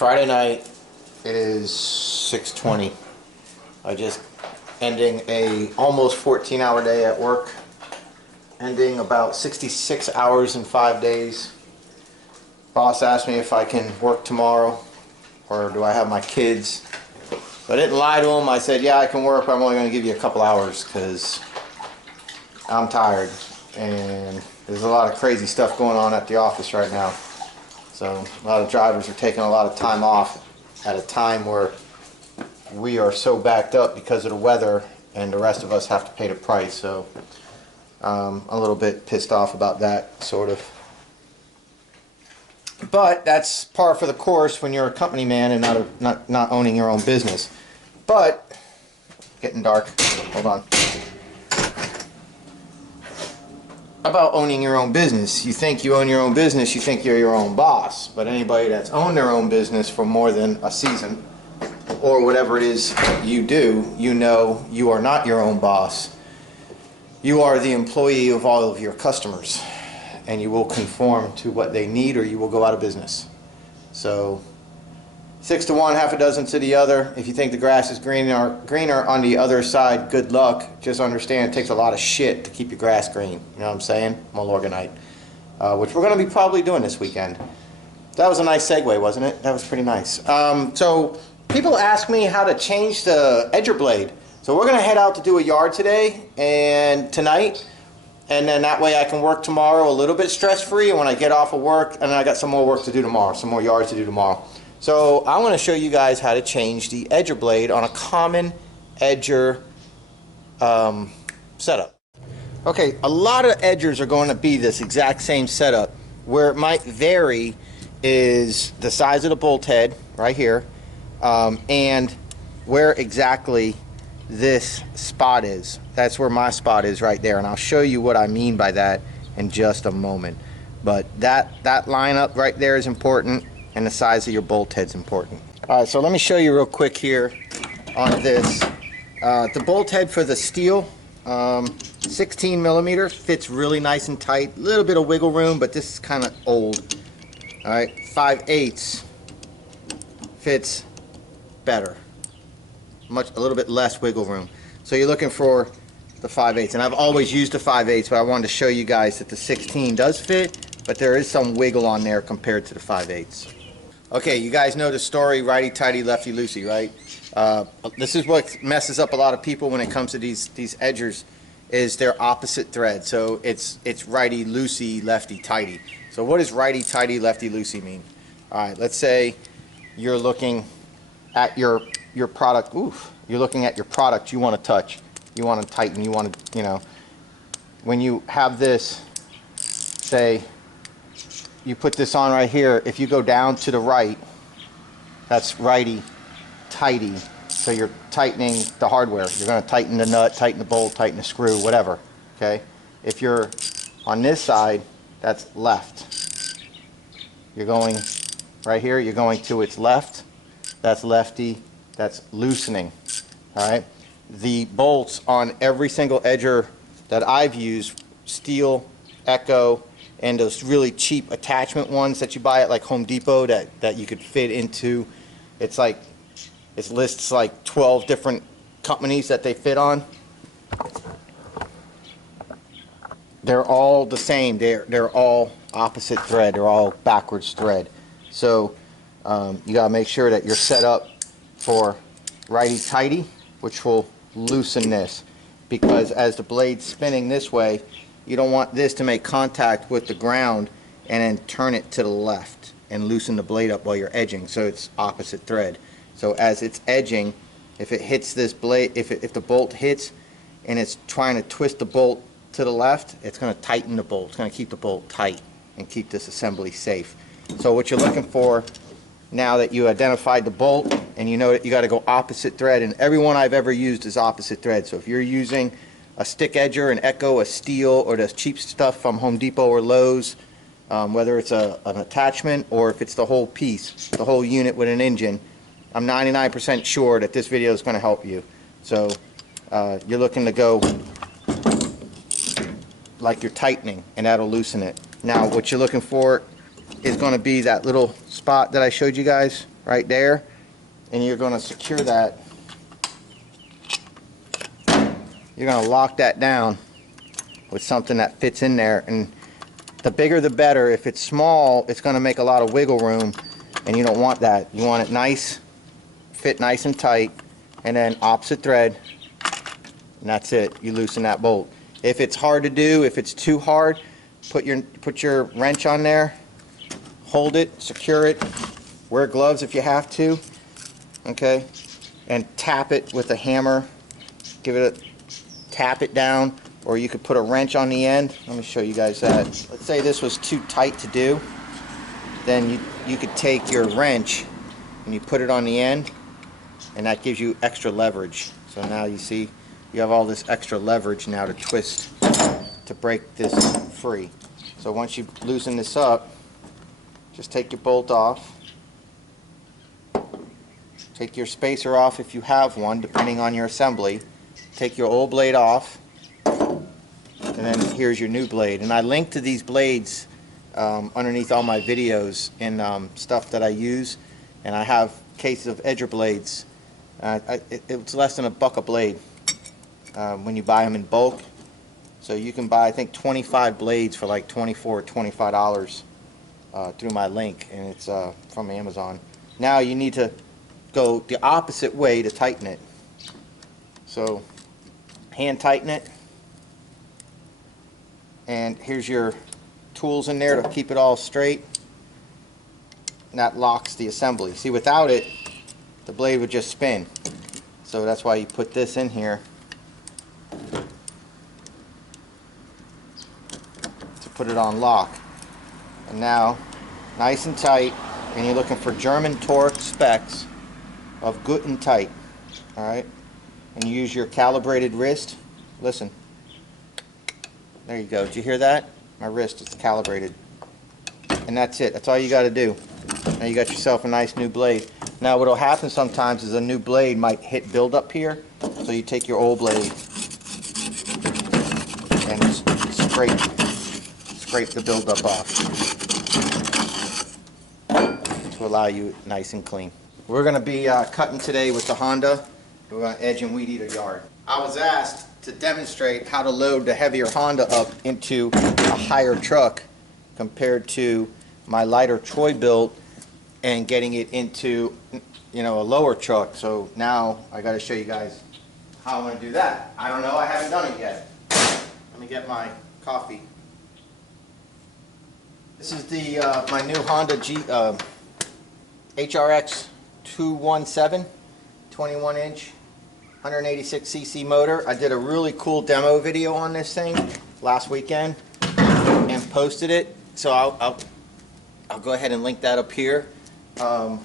Friday night. It is 6:20. I just ending a almost 14-hour day at work. Ending about 66 hours in 5 days. Boss asked me if I can work tomorrow or do I have my kids. So I didn't lie to him. I said, yeah, I can work, but I'm only going to give you a couple hours because I'm tired. And there's a lot of crazy stuff going on at the office right now. So a lot of drivers are taking a lot of time off at a time where we are so backed up because of the weather and the rest of us have to pay the price. So I'm a little bit pissed off about that, sort of. But that's par for the course when you're a company man and not owning your own business. But getting dark. Hold on. About owning your own business. You think you own your own business, you think you're your own boss. But anybody that's owned their own business for more than a season or whatever it is you do, you know you are not your own boss. You are the employee of all of your customers, and you will conform to what they need or you will go out of business. So 6 to 1, half a dozen to the other. If you think the grass is greener on the other side, good luck. Just understand it takes a lot of shit to keep your grass green. You know what I'm saying? Milorganite. Which we're going to be probably doing this weekend. That was a nice segue, wasn't it? That was pretty nice. So people ask me how to change the edger blade. So we're going to head out to do a yard today and tonight. And then that way I can work tomorrow a little bit stress-free. And when I get off of work, and I got some more work to do tomorrow, some more yards to do tomorrow. So I'm going to show you guys how to change the edger blade on a common edger setup. Okay, a lot of edgers are going to be this exact same setup. Where it might vary is the size of the bolt head right here, and where exactly this spot is. That's where my spot is right there, and I'll show you what I mean by that in just a moment. But that lineup right there is important, and the size of your bolt head's important. Alright, so let me show you real quick here on this. The bolt head for the steel, 16 millimeter, fits really nice and tight. A little bit of wiggle room, but this is kind of old. Alright, 5/8 fits better. A little bit less wiggle room. So you're looking for the 5/8, and I've always used the 5/8, but I wanted to show you guys that the 16 does fit, but there is some wiggle on there compared to the 5/8. Okay, you guys know the story, righty-tighty, lefty-loosey, right? This is what messes up a lot of people when it comes to these edgers, is their opposite thread. So it's righty-loosey, lefty-tighty. So what does righty-tighty, lefty-loosey mean? All right, let's say you're looking at your product. Oof, you're looking at your product you want to touch. You want to tighten, you want to, you know. When you have this, say, you put this on right here, if you go down to the right, that's righty-tighty. So you're tightening the hardware. You're going to tighten the nut, tighten the bolt, tighten the screw, whatever. Okay? If you're on this side, that's left. You're going right here, you're going to its left. That's lefty, that's loosening. Alright? The bolts on every single edger that I've used, steel, Echo, and those really cheap attachment ones that you buy at like Home Depot that you could fit into, it lists like 12 different companies that they fit on. They're all the same. They're all opposite thread. They're all backwards thread. So you gotta make sure that you're set up for righty-tighty, which will loosen this, because as the blade's spinning this way, you don't want this to make contact with the ground and then turn it to the left and loosen the blade up while you're edging, so it's opposite thread. So as it's edging, if it hits this blade, if the bolt hits and it's trying to twist the bolt to the left, it's going to tighten the bolt. It's going to keep the bolt tight and keep this assembly safe. So what you're looking for, now that you identified the bolt and you know that you got to go opposite thread, and every one I've ever used is opposite thread. So if you're using a stick edger, an Echo, a steel, or the cheap stuff from Home Depot or Lowe's, whether it's an attachment or if it's the whole piece, the whole unit with an engine, I'm 99% sure that this video is going to help you. So you're looking to go like you're tightening, and that'll loosen it. Now what you're looking for is going to be that little spot that I showed you guys right there, and you're going to secure that. You're going to lock that down with something that fits in there, and the bigger the better. If it's small, it's going to make a lot of wiggle room, and you don't want that. You want it nice, fit nice and tight, and then opposite thread, and that's it. You loosen that bolt. If it's hard to do, if it's too hard, put your wrench on there, hold it, secure it, wear gloves if you have to, okay, and tap it with a hammer. Give it a tap it down, or you could put a wrench on the end. Let me show you guys that. Let's say this was too tight to do, then you could take your wrench and you put it on the end, and that gives you extra leverage. So now you see you have all this extra leverage now to twist to break this free. So once you loosen this up, just take your bolt off. Take your spacer off if you have one, depending on your assembly. Take your old blade off, and then here's your new blade. And I link to these blades underneath all my videos and stuff that I use. And I have cases of edger blades. It's less than $1 a blade when you buy them in bulk. So you can buy, I think, 25 blades for like $24 or $25 through my link, and it's from Amazon. Now you need to go the opposite way to tighten it. So hand tighten it, and here's your tools in there to keep it all straight, and that locks the assembly. See, without it, the blade would just spin. So that's why you put this in here to put it on lock. And now, nice and tight, and you're looking for German torque specs of good and tight. Alright? And you use your calibrated wrist. Listen. There you go. Did you hear that? My wrist is calibrated. And that's it. That's all you got to do. Now you got yourself a nice new blade. Now what will happen sometimes is a new blade might hit build up here. So you take your old blade and just scrape the build up off to allow you nice and clean. We're going to be cutting today with the Honda. We're going to edge and weed eater yard. I was asked to demonstrate how to load the heavier Honda up into a higher truck compared to my lighter Troy built and getting it into, you know, a lower truck. So now I got to show you guys how I'm going to do that. I don't know. I haven't done it yet. Let me get my coffee. This is the my new Honda HRX217 21-inch 186cc motor. I did a really cool demo video on this thing last weekend and posted it. So I'll go ahead and link that up here. And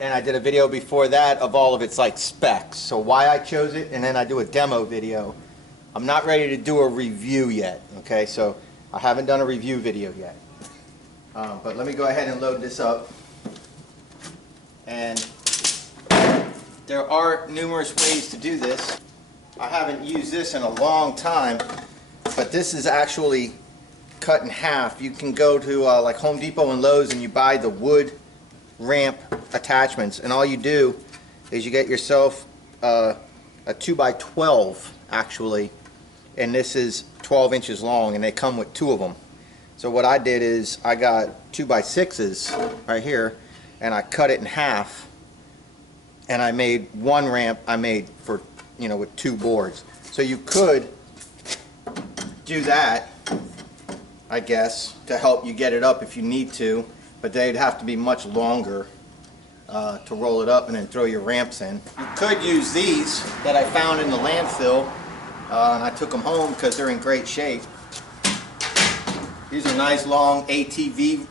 I did a video before that of all of its like specs. So why I chose it, and then I do a demo video. I'm not ready to do a review yet. Okay, so I haven't done a review video yet. But let me go ahead and load this up. And there are numerous ways to do this. I haven't used this in a long time, but this is actually cut in half. You can go to like Home Depot and Lowe's and you buy the wood ramp attachments, and all you do is you get yourself a 2x12 actually, and this is 12 inches long, and they come with 2 of them. So what I did is I got 2x6s right here, and I cut it in half, and I made one ramp I made for, you know, with 2 boards. So you could do that, I guess, to help you get it up if you need to, but they'd have to be much longer to roll it up and then throw your ramps in. You could use these that I found in the landfill, and I took them home because they're in great shape. These are nice long ATV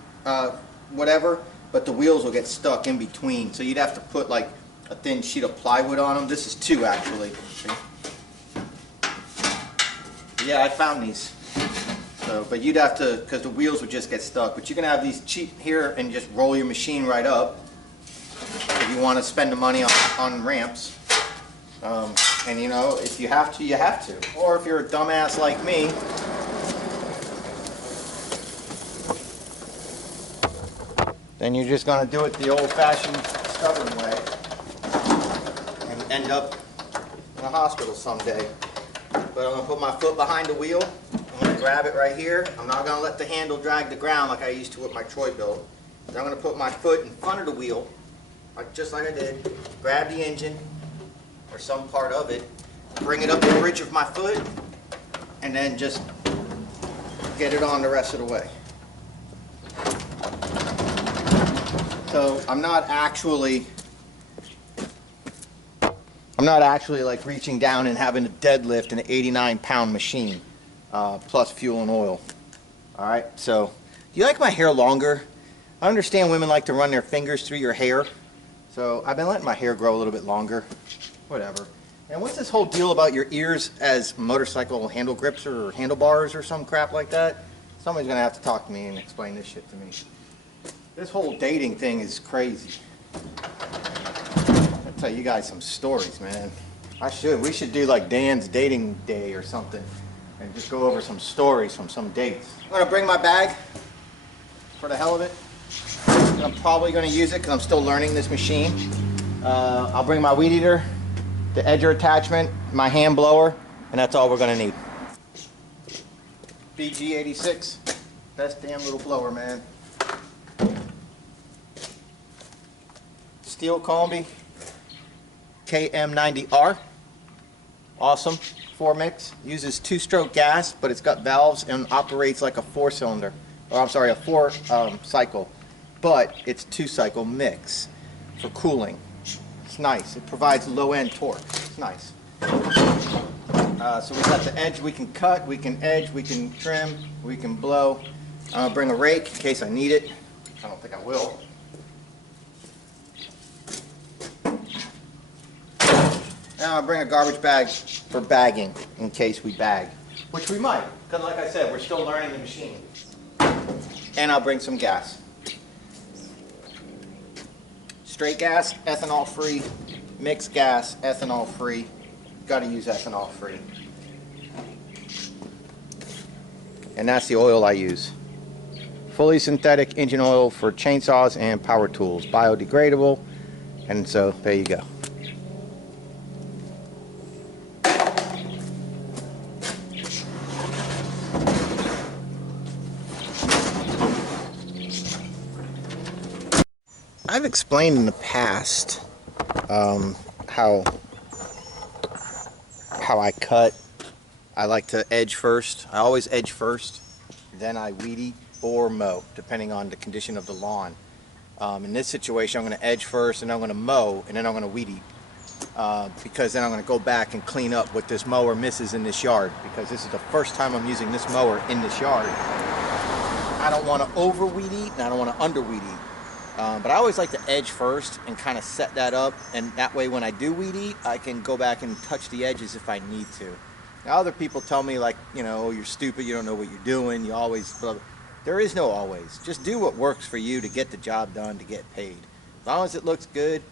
whatever, but the wheels will get stuck in between, so you'd have to put like a thin sheet of plywood on them. This is 2 actually. Yeah, I found these. So, but you'd have to, because the wheels would just get stuck. But you can have these cheap here and just roll your machine right up if you want to spend the money on ramps. And you know, if you have to, you have to. Or if you're a dumbass like me, then you're just going to do it the old-fashioned, stubborn way and end up in a hospital someday. But I'm going to put my foot behind the wheel. I'm going to grab it right here. I'm not going to let the handle drag the ground like I used to with my Troy BILT. Then I'm going to put my foot in front of the wheel, just like I did. Grab the engine, or some part of it, bring it up the bridge of my foot, and then just get it on the rest of the way. So I'm not actually like reaching down and having to deadlift an 89-pound machine, plus fuel and oil. All right, so do you like my hair longer? I understand women like to run their fingers through your hair, so I've been letting my hair grow a little bit longer. Whatever. And what's this whole deal about your ears as motorcycle handle grips or handlebars or some crap like that? Somebody's gonna have to talk to me and explain this shit to me. This whole dating thing is crazy. I'll tell you guys some stories, man. We should do like Dan's dating day or something and just go over some stories from some dates. I'm gonna bring my bag for the hell of it. I'm probably gonna use it because I'm still learning this machine. I'll bring my weed eater, the edger attachment, my hand blower, and that's all we're gonna need. BG86, best damn little blower, man. Steel combi, KM90R, awesome, 4-mix, uses 2-stroke gas, but it's got valves and operates like a 4-cylinder, or I'm sorry, a 4-cycle, but it's 2-cycle mix for cooling. It's nice, it provides low-end torque, it's nice. So we got the edge we can cut, we can edge, we can trim, we can blow. I'm gonna bring a rake in case I need it. I don't think I will. Now I'll bring a garbage bag for bagging in case we bag, which we might, because like I said, we're still learning the machine. And I'll bring some gas. Straight gas, ethanol free, mixed gas, ethanol free. Got to use ethanol free. And that's the oil I use. Fully synthetic engine oil for chainsaws and power tools, biodegradable, and so there you go. I've explained in the past how I cut. I like to edge first. I always edge first, then I weed eat or mow, depending on the condition of the lawn. In this situation, I'm going to edge first, and I'm going to mow, and then I'm going to weed eat. Because then I'm going to go back and clean up what this mower misses in this yard, because this is the first time I'm using this mower in this yard. I don't want to over weed eat, and I don't want to under weed eat. But I always like to edge first and kind of set that up, and that way when I do weed eat, I can go back and touch the edges if I need to. Now other people tell me, like, you know, you're stupid, you don't know what you're doing, you always blah, blah. There is no always. Just do what works for you to get the job done, to get paid. As long as it looks good,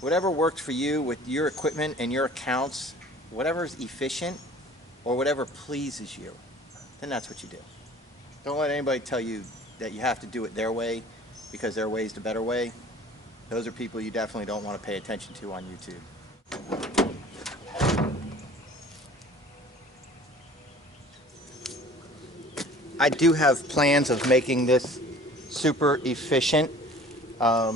whatever works for you with your equipment and your accounts, whatever is efficient or whatever pleases you, then that's what you do. Don't let anybody tell you that you have to do it their way, because their way is the better way. Those are people you definitely don't want to pay attention to on YouTube. I do have plans of making this super efficient. I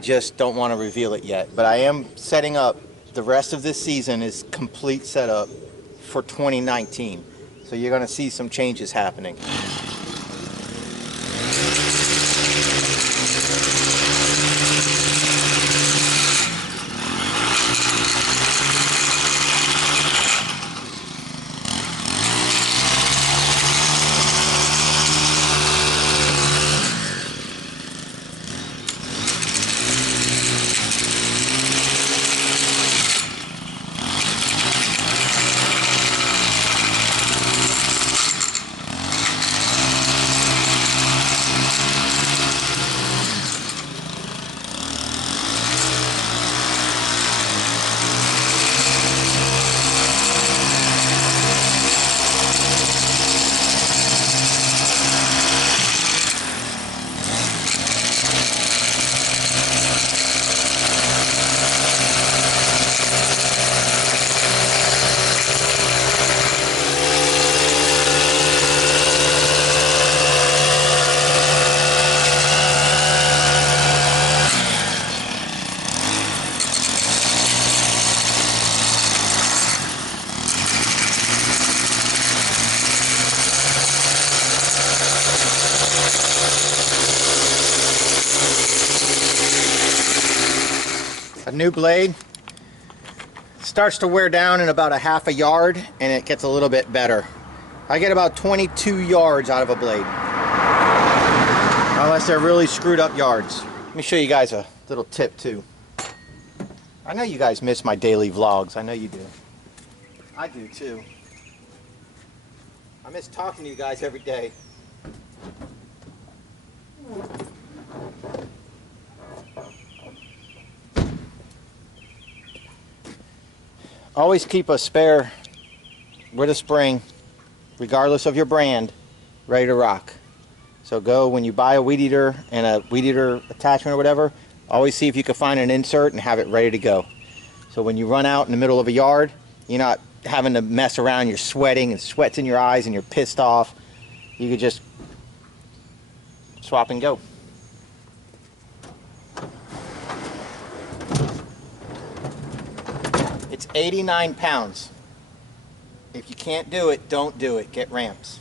just don't want to reveal it yet, but I am setting up, the rest of this season is complete setup for 2019. So you're going to see some changes happening. new blade. It starts to wear down in about a half a yard, and it gets a little bit better. I get about 22 yards out of a blade. Unless they're really screwed up yards. Let me show you guys a little tip too. I know you guys miss my daily vlogs. I know you do. I do too. I miss talking to you guys every day. Always keep a spare with a spring, regardless of your brand, ready to rock. So go, when you buy a weed eater and a weed eater attachment or whatever, always see if you can find an insert and have it ready to go. So when you run out in the middle of a yard, you're not having to mess around, you're sweating and sweat's in your eyes and you're pissed off. You could just swap and go. It's 89 pounds. If you can't do it, don't do it. Get ramps.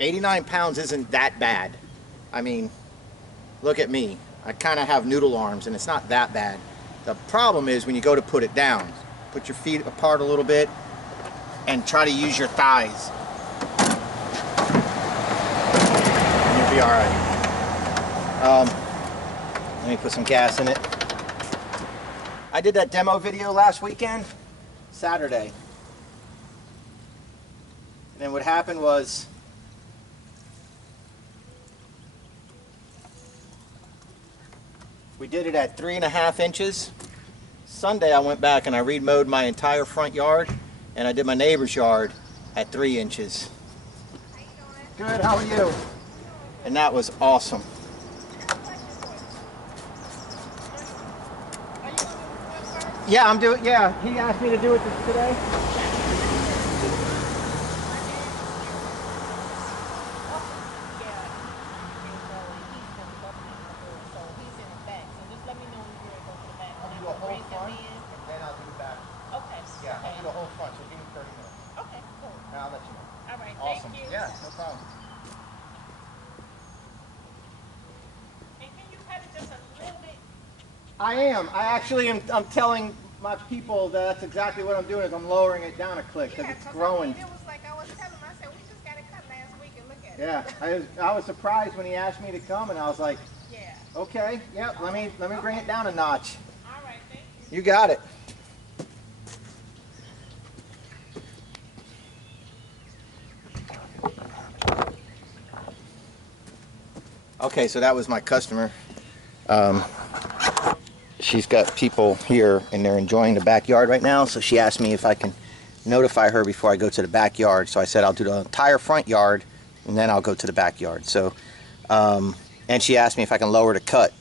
89 pounds isn't that bad. I mean, look at me. I kind of have noodle arms and it's not that bad. The problem is when you go to put it down. Put your feet apart a little bit and try to use your thighs. And you'll be alright. Let me put some gas in it. I did that demo video last weekend, Saturday. And then what happened was, we did it at 3.5 inches. Sunday I went back and I remowed my entire front yard, and I did my neighbor's yard at 3 inches. How you doing? Good, how are you? And that was awesome. Yeah, I'm doing, yeah, he asked me to do it today. I am. I actually am. I'm telling my people that that's exactly what I'm doing. Is I'm lowering it down a click because it's growing. It was like I was telling him. I said we just got it cut last week and look at it. Yeah, I was surprised when he asked me to come, and I was like, yeah. Okay, yep. Let me bring it down a notch. All right, thank you. You got it. Okay, so that was my customer. She's got people here and they're enjoying the backyard right now, so she asked me if I can notify her before I go to the backyard. So I said I'll do the entire front yard and then I'll go to the backyard. So and she asked me if I can lower the cut,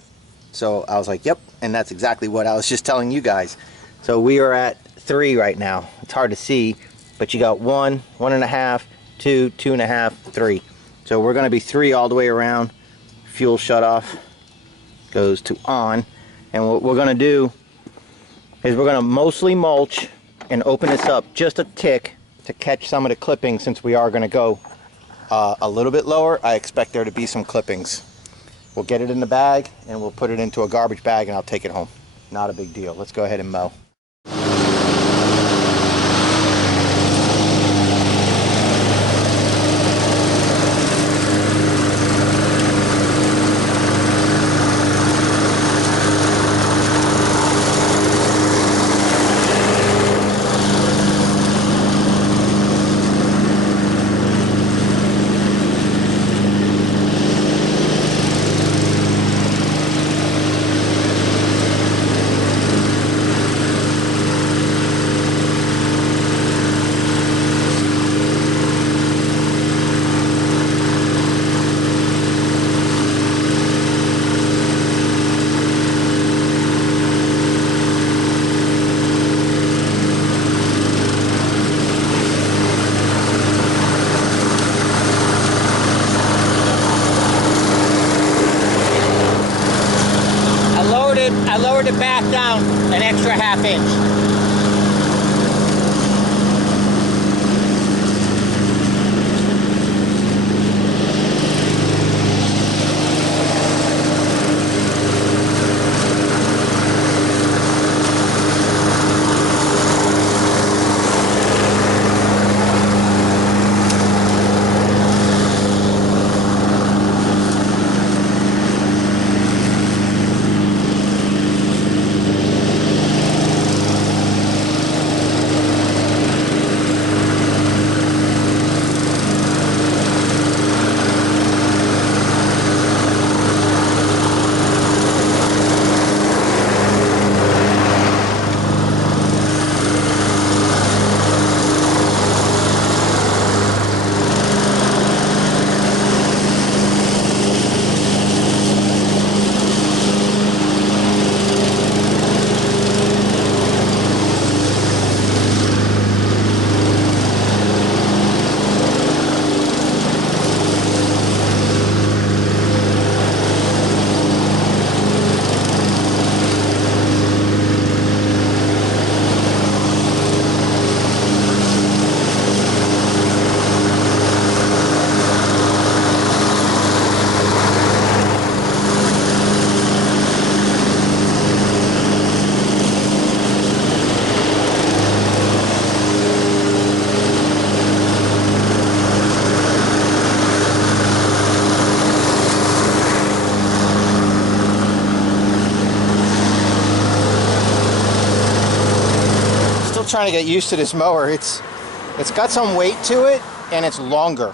so I was like, yep. And that's exactly what I was just telling you guys. So we are at 3 right now. It's hard to see, but you got 1, 1.5, 2, 2.5, 3. So we're going to be 3 all the way around. Fuel shut off goes to on. And what we're going to do is we're going to mostly mulch and open this up just a tick to catch some of the clippings, since we are going to go a little bit lower. I expect there to be some clippings. We'll get it in the bag and we'll put it into a garbage bag and I'll take it home. Not a big deal. Let's go ahead and mow. I lowered it back down an extra ½ inch. to get used to this mower. It's got some weight to it, and it's longer.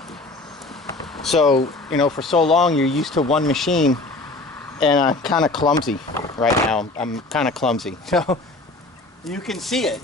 So, you know, for so long you're used to one machine, and I'm kind of clumsy right now. I'm kind of clumsy. So you can see it.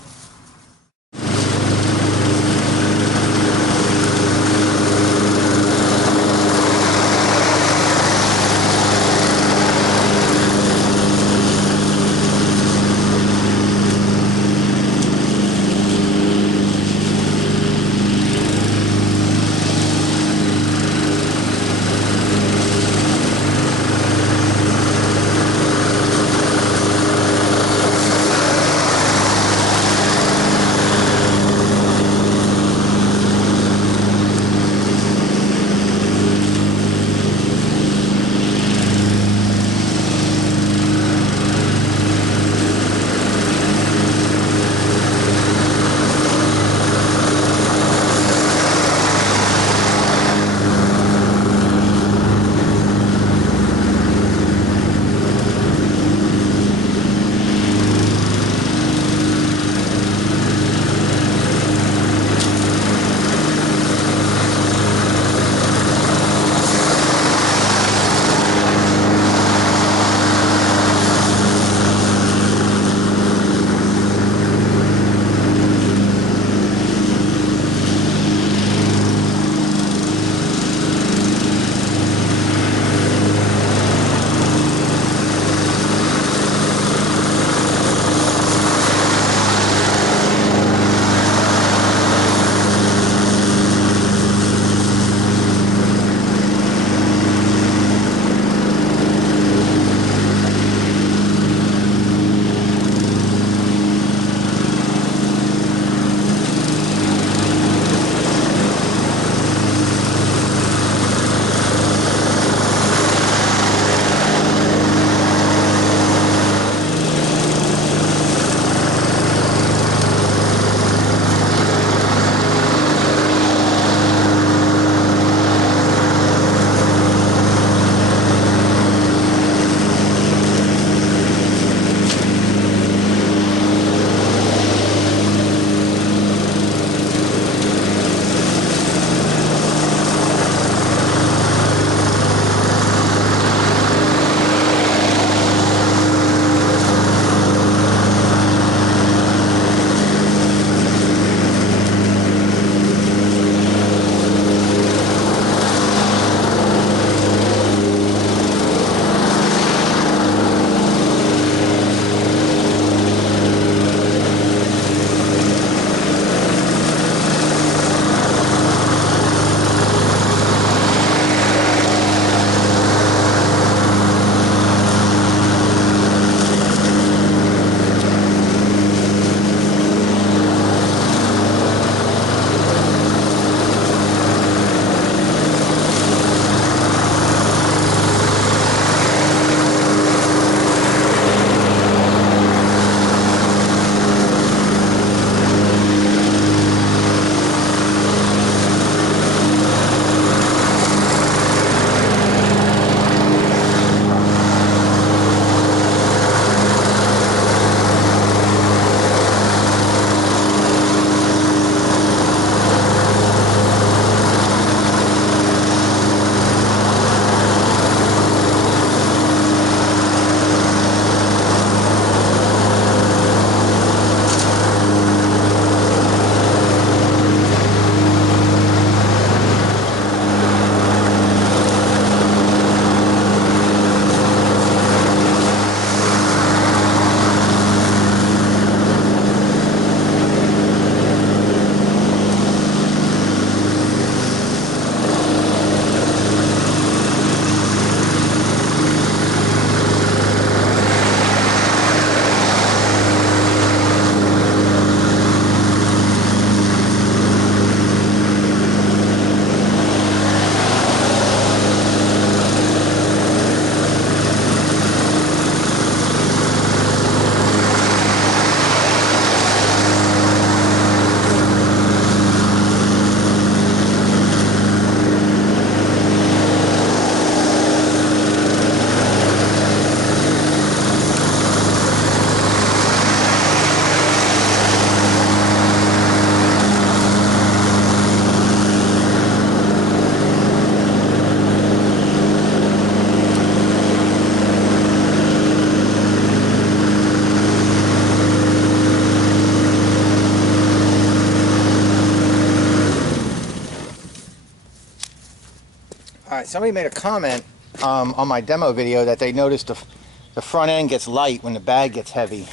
right, somebody made a comment on my demo video that they noticed the front end gets light when the bag gets heavy.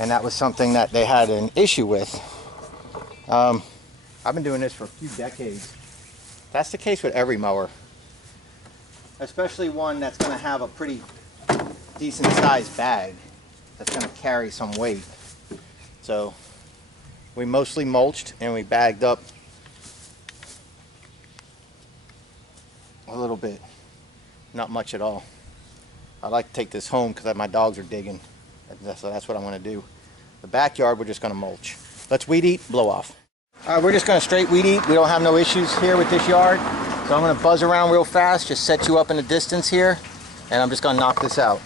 And that was something that they had an issue with. I've been doing this for a few decades. That's the case with every mower. Especially one that's going to have a pretty decent sized bag that's going to carry some weight. So we mostly mulched and we bagged up a little bit. Not much at all. I like to take this home because my dogs are digging. So that's what I'm going to do. The backyard, we're just going to mulch. Let's weed eat, blow off. All right, we're just going to straight weed eat. We don't have no issues here with this yard. So I'm going to buzz around real fast, just set you up in the distance here, and I'm just going to knock this out.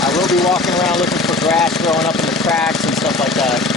I will be walking around looking for grass growing up in the cracks and stuff like that.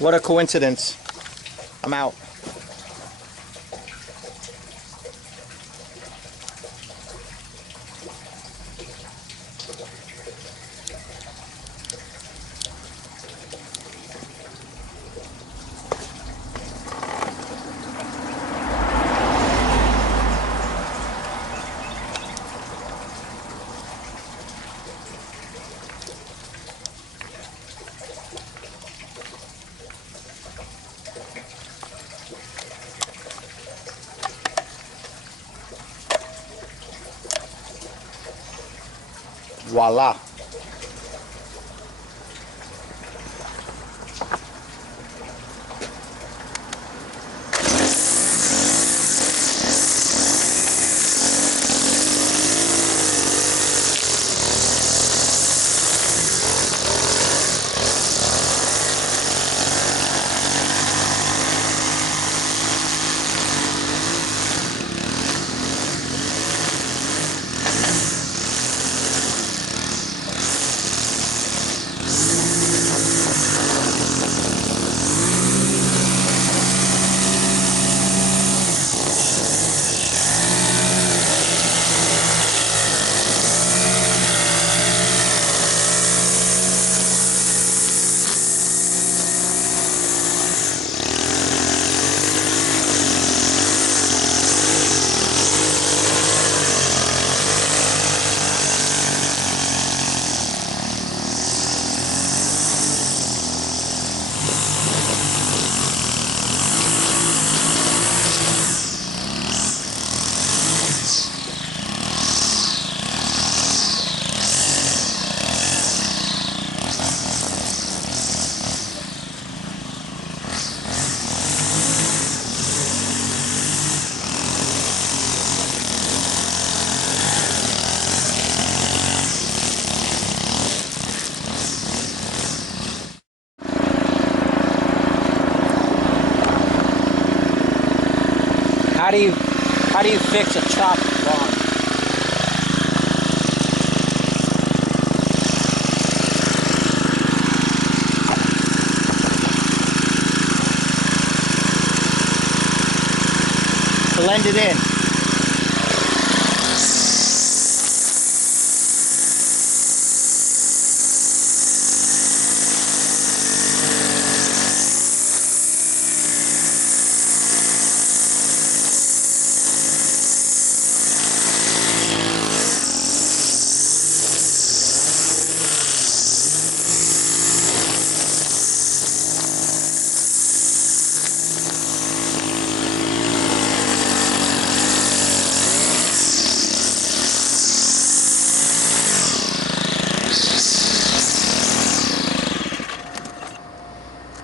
What a coincidence. I'm out. Voila. How do you fix a chopped lawn? Blend it in.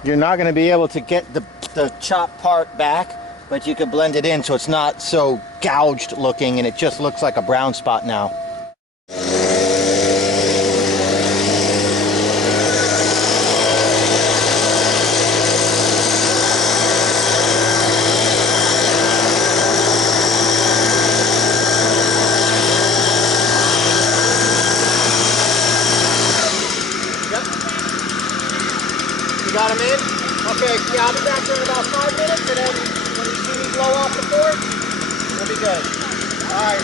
You're not going to be able to get the chopped part back, but you can blend it in so it's not so gouged looking and it just looks like a brown spot now. Got them in? Okay, yeah, I'll be back there in about 5 minutes, and then when you see me blow off the board, we'll be good. All right.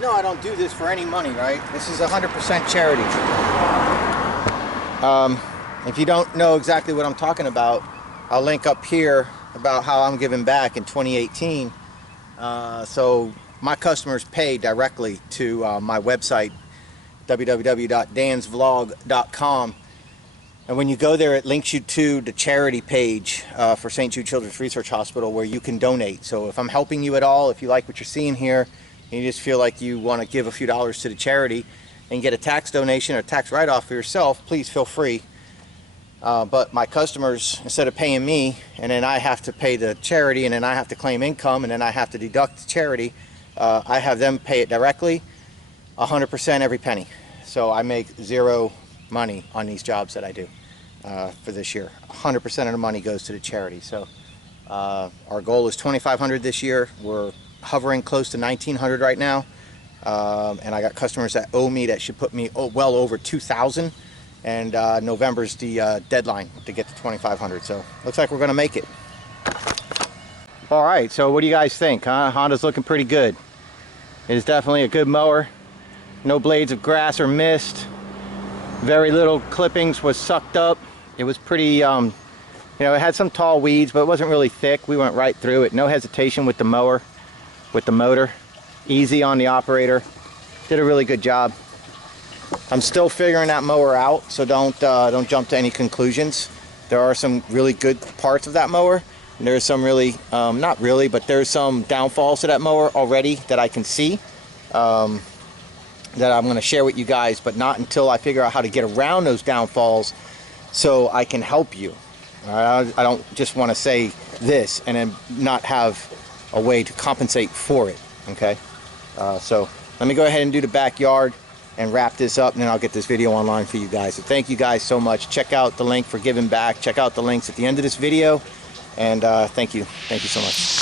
Know I don't do this for any money, right? This is 100% charity. If you don't know exactly what I'm talking about, I'll link up here about how I'm giving back in 2018. So my customers pay directly to my website, www.dansvlog.com. And when you go there, it links you to the charity page for St. Jude Children's Research Hospital where you can donate. So if I'm helping you at all, if you like what you're seeing here, and you just feel like you want to give a few dollars to the charity and get a tax donation or tax write-off for yourself, please feel free. But my customers, instead of paying me, and then I have to pay the charity, and then I have to claim income, and then I have to deduct the charity, I have them pay it directly, 100% every penny. So I make zero money on these jobs that I do for this year. 100% of the money goes to the charity. So our goal is $2,500 this year. We're hovering close to $1,900 right now, and I got customers that owe me that should put me well over $2,000, and November's the deadline to get to $2,500. So looks like we're gonna make it. All right, so what do you guys think, huh? Honda's looking pretty good. It is definitely a good mower. No blades of grass or mist. Very little clippings was sucked up. It was pretty, you know, it had some tall weeds, but it wasn't really thick. We went right through it. No hesitation with the mower, with the motor. Easy on the operator. Did a really good job. I'm still figuring that mower out, so don't jump to any conclusions. There are some really good parts of that mower. And there's some really, not really, but there's some downfalls to that mower already that I can see. That I'm going to share with you guys, but not until I figure out how to get around those downfalls so I can help you. All right? I don't just want to say this and then not have a way to compensate for it. Okay, so let me go ahead and do the backyard and wrap this up, and then I'll get this video online for you guys. So thank you guys so much. Check out the link for giving back. Check out the links at the end of this video, and thank you so much.